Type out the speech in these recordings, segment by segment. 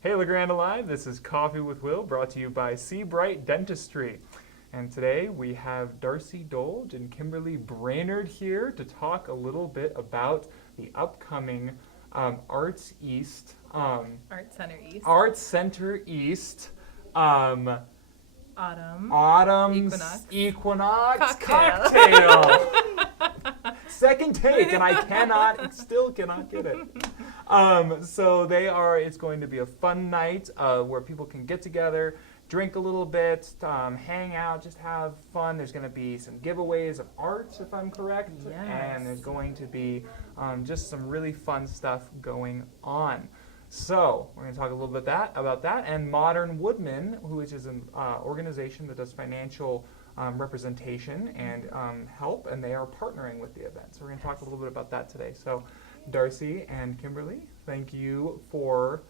Hey, LaGrandeAlive, this is Coffee with Will, brought to you by Seabright Dentistry. And today we have Darcy Dolge and Kimberly Brainard here to talk a little bit about the upcoming Arts East, Art Center East. Arts Center East, Autumn Equinox Cocktail. Cocktail. Second take, and I still cannot get it. It's going to be a fun night where people can get together, drink a little bit, hang out, just have fun. There's going to be some giveaways of art, if I'm correct. Yes. And there's going to be just some really fun stuff going on. So we're going to talk a little bit about that. And Modern Woodmen, which is an organization that does financial representation and help, and they are partnering with the event. So we're going to talk a little bit about that today. So Darcy and Kimberly, thank you for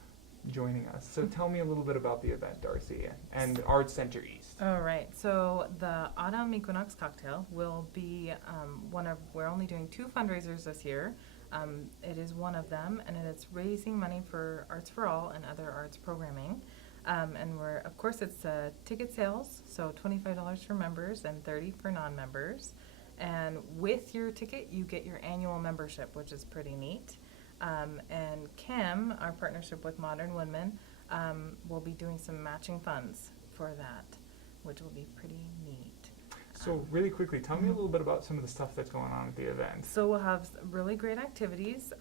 joining us. So tell me a little bit about the event, Darcy, and Arts Center East. All right. So the Autumn Equinox Cocktail will be we're only doing 2 fundraisers this year. It is one of them, and it's raising money for Arts for All and other arts programming. And it's ticket sales, so $25 for members and $30 for non-members. And with your ticket, you get your annual membership, which is pretty neat. And Kim, our partnership with Modern Woodmen, will be doing some matching funds for that, which will be pretty neat. So really quickly, tell me a little bit about some of the stuff that's going on at the event. So we'll have really great activities.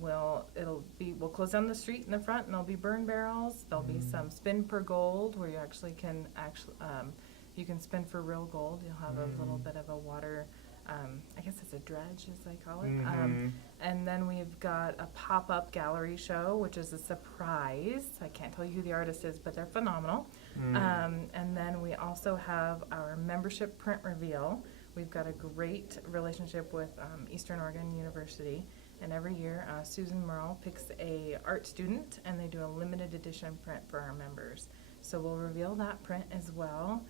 We'll close down the street in the front, and there'll be burn barrels. There'll be some spin for gold, where you you can spin for real gold. You'll have a little bit of a water, I guess it's a dredge, as they call it. And then we've got a pop-up gallery show, which is a surprise. I can't tell you who the artist is, but they're phenomenal. And then we also have our membership print reveal. We've got a great relationship with Eastern Oregon University, and every year Susan Merle picks a art student, and they do a limited edition print for our members. So we'll reveal that print as well.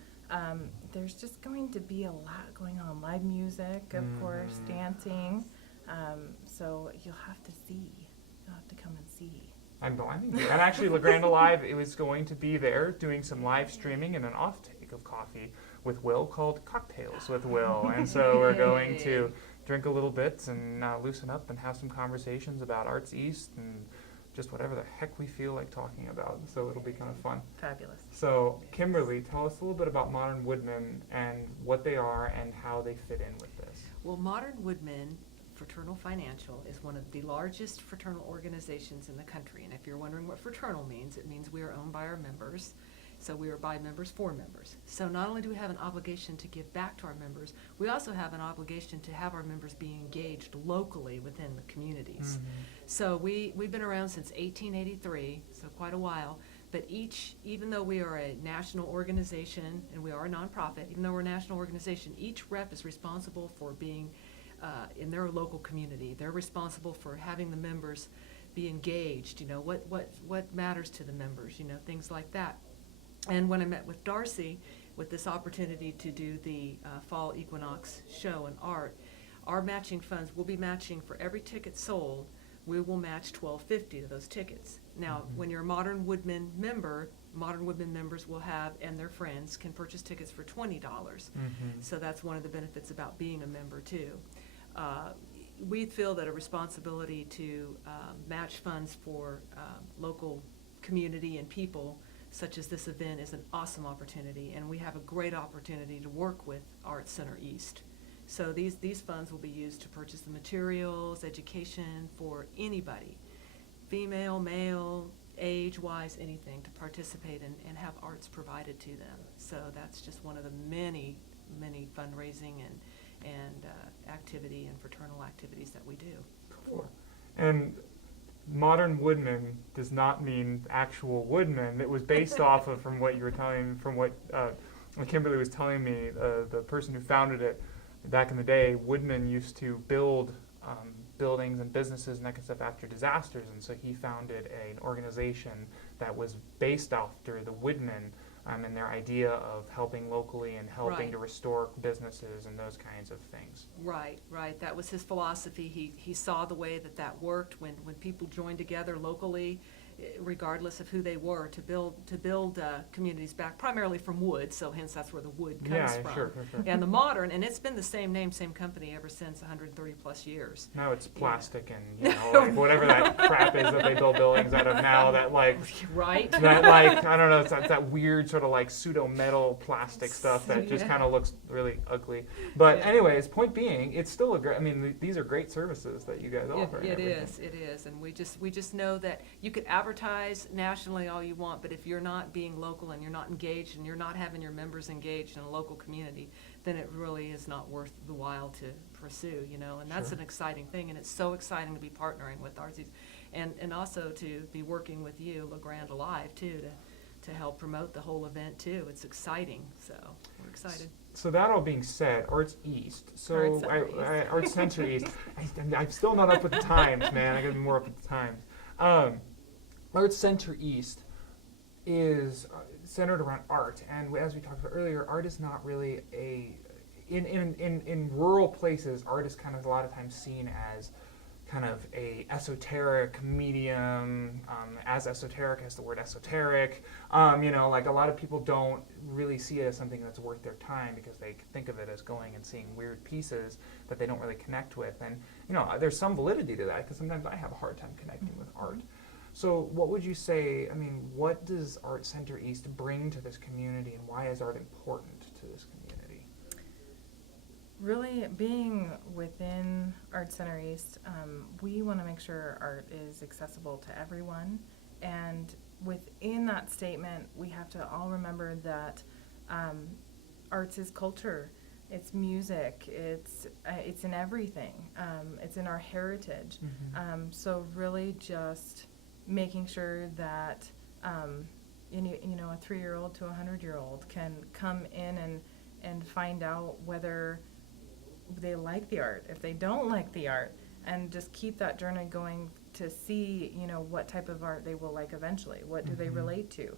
There's just going to be a lot going on. Live music, of course, dancing. So you'll have to see. You'll have to come and see. I'm blinding you. And actually, LaGrandeAlive, it was going to be there doing some live streaming and an off-take of Coffee with Will called Cocktails with Will. And so we're going to drink a little bit and loosen up and have some conversations about Arts East and just whatever the heck we feel like talking about. So it'll be kind of fun. Fabulous. So Kimberly, tell us a little bit about Modern Woodmen and what they are and how they fit in with this. Well, Modern Woodmen Fraternal Financial is one of the largest fraternal organizations in the country. And if you're wondering what fraternal means, it means we are owned by our members. So we are by members for members. So not only do we have an obligation to give back to our members, we also have an obligation to have our members be engaged locally within the communities. So we've been around since 1883, so quite a while. But even though we are a national organization and we are a nonprofit, even though we're a national organization, each rep is responsible for being in their local community. They're responsible for having the members be engaged, what matters to the members, things like that. And when I met with Darcy with this opportunity to do the Fall Equinox show and art, our matching funds will be matching for every ticket sold. We will match $12.50 to those tickets. Now, when you're a Modern Woodmen member, Modern Woodmen members will have, and their friends can purchase tickets for $20. So that's one of the benefits about being a member too. We feel that a responsibility to match funds for local community and people such as this event is an awesome opportunity, and we have a great opportunity to work with Arts Center East. So these funds will be used to purchase the materials, education for anybody, female, male, age-wise, anything, to participate and have arts provided to them. So that's just one of the many, many fundraising and activity and fraternal activities that we do. Cool. And Modern Woodmen does not mean actual woodmen. It was based off of, from what Kimberly was telling me, the person who founded it back in the day, Woodman used to build buildings and businesses and that kind of stuff after disasters, and so he founded an organization that was based after the Woodmen and their idea of helping locally and helping to restore businesses and those kinds of things. Right. That was his philosophy. He saw the way that worked when people joined together locally. regardless of who they were, to build communities back, primarily from wood, so hence that's where the wood comes Yeah, from. sure. And the modern, and it's been the same name, same company ever since 130 plus years. Now it's plastic and like whatever that crap is that they build buildings out of now. That like Right. that like I don't know. It's that weird sort of like pseudo metal plastic stuff that just Yeah. kind of looks really ugly. But Yeah. anyways, point being, it's still a great. I mean, these are great services that you guys offer. and It everything. is, and we just know that you could advertise nationally all you want, but if you're not being local and you're not engaged and you're not having your members engaged in a local community, then it really is not worth the while to pursue, and that's Sure. an exciting thing, and it's so exciting to be partnering with Darcy's, and also to be working with you, LaGrandeAlive, too, to help promote the whole event, too. It's exciting, so we're excited. So that all being said, Arts East. So Arts Center East. Arts Center East. I'm still not up with the times, man. I gotta be more up with the times. Arts Center East is centered around art, and as we talked about earlier, art is not really in rural places. Art is kind of a lot of times seen as kind of a esoteric medium, as esoteric as the word esoteric. Like a lot of people don't really see it as something that's worth their time because they think of it as going and seeing weird pieces that they don't really connect with. And, there's some validity to that because sometimes I have a hard time connecting with art. So what would you say, what does Art Center East bring to this community and why is art important to this community? Really, being within Art Center East, we want to make sure art is accessible to everyone. And within that statement, we have to all remember that arts is culture. It's music. It's in everything. It's in our heritage. Mm-hmm. So really, just making sure that a 3-year-old to a 100-year-old can come in and find out whether they like the art, if they don't like the art, and just keep that journey going to see, what type of art they will like eventually. What do they Mhm. relate to?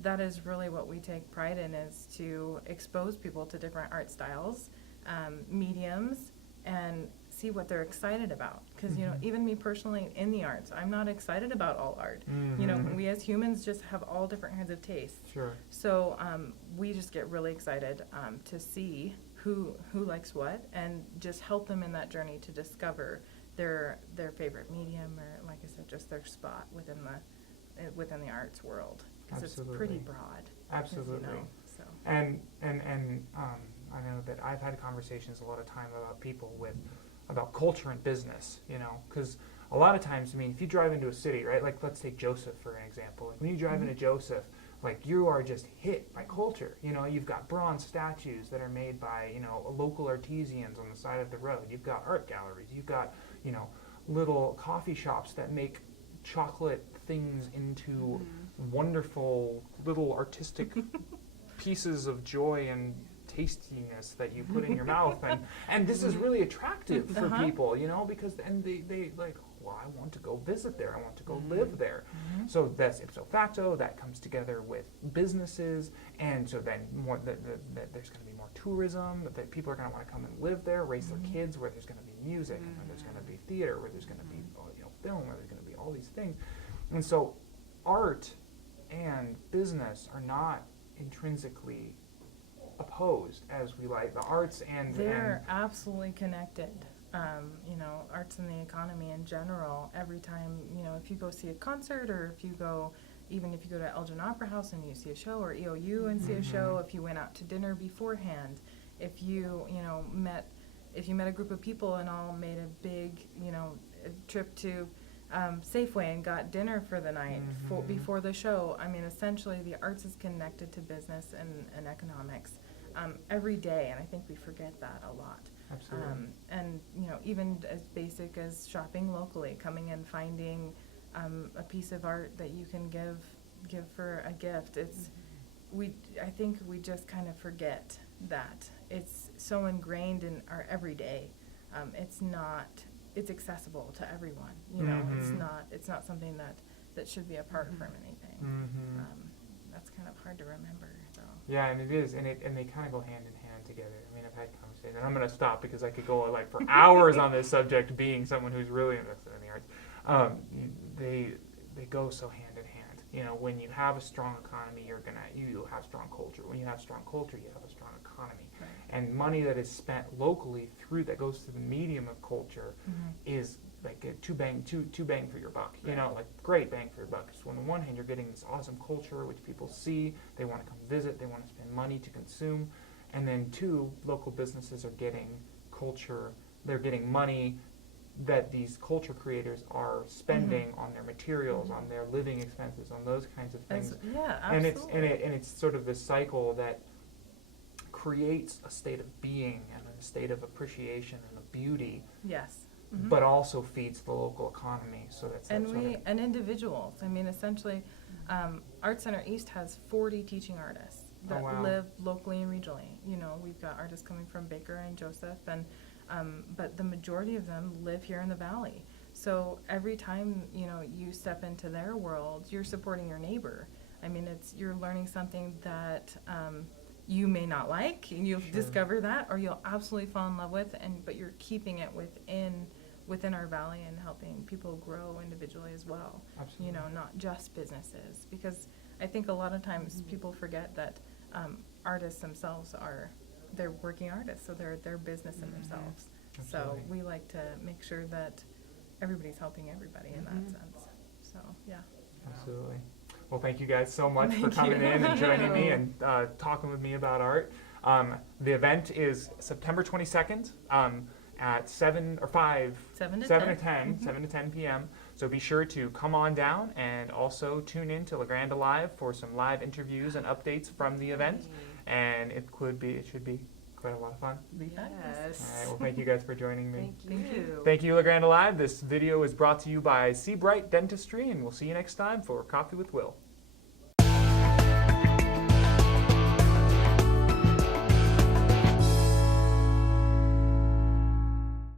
That is really what we take pride in, is to expose people to different art styles, mediums, and see what they're excited about. Because, Mhm. even me personally in the arts, I'm not excited about all art. Mhm. We as humans just have all different kinds of tastes. Sure. So we just get really excited to see who likes what, and just help them in that journey to discover their favorite medium, or, like I said, just their spot within the arts world, because it's pretty Absolutely. broad. Absolutely. So. And I know that I've had conversations a lot of time about culture and business, because a lot of times, if you drive into a city, right, like let's take Joseph for an example. Like when you drive into Joseph, like you are just hit by culture. You've got bronze statues that are made by, local artisans on the side of the road. You've got art galleries. You've got, little coffee shops that make chocolate things into wonderful little artistic pieces of joy and tastiness that you put in your mouth, and this is really attractive for Uh-huh. people, because then they like, well, I want to go visit there, I want to go live there. So that's ipso facto, that comes together with businesses, and so then there's going to be more tourism, that people are going to want to come and live there, raise their kids, where there's going to be music, and where there's going to be theater, where there's going to be film, where there's going to be all these things. And so art and business are not intrinsically opposed, as we like the arts and They're absolutely connected. Arts and the economy in general. Every time, if you go see a concert, or if you go to Elgin Opera House and you see a show, or EOU and see a show, if you went out to dinner beforehand, if you met a group of people and all made a big trip to Safeway and got dinner for the night before the show. Essentially the arts is connected to business and economics every day, and I think we forget that a lot. absolutely. And even as basic as shopping locally, coming and finding a piece of art that you can give for a gift. I think we just kind of forget that it's so ingrained in our everyday. It's accessible to everyone. It's not something that should be apart from anything. That's kind of hard to remember. So. Yeah, and it is, and they kind of go hand in hand together. I've had conversations, and I'm going to stop because I could go for hours on this subject, being someone who's really interested in the arts. they go so hand in hand. You know, when you have a strong economy, you have strong culture. When you have strong culture, you have a strong economy. Right. And money that is spent locally that goes through the medium of culture is like two bang for your buck. You know, like great bang for your buck. So on the one hand, you're getting this awesome culture which people see, they want to come visit, they want to spend money to consume, and then two, local businesses are getting culture. They're getting money that these culture creators are spending on their materials, on their living expenses, on those kinds of things. Yeah, And absolutely. it's sort of this cycle that creates a state of being and a state of appreciation and of beauty, Yes. but also feeds the local economy. So that's that sort of, And individuals. I mean, essentially, Art Center East has 40 teaching artists that wow. live locally and regionally. You know, we've got artists coming from Baker and Joseph, and but the majority of them live here in the valley. So every time, you know, you step into their world, you're supporting your neighbor. I mean, you're learning something that you may not like, and you'll discover that, or you'll absolutely fall in love with, but you're keeping it within our valley and helping people grow individually as well. Absolutely. You know, not just businesses, because I think a lot of times people forget that artists themselves they're working artists, so they're business in themselves. Absolutely. So we like to make sure that everybody's helping everybody in that sense. So yeah. Absolutely. Well, thank you guys so much for Thank coming you. in and joining me and talking with me about art. The event is September 22nd at 7 or 5, 7 to 7 to 10. 10, 7 to 10 p.m. So be sure to come on down and also tune in to LaGrandeAlive for some live interviews and updates from the event. And it should be quite a lot of fun. Be fabulous. All right, well, thank you guys for joining me. Thank you. Thank you, LaGrandeAlive. This video is brought to you by Seabright Dentistry, and we'll see you next time for Coffee with Will.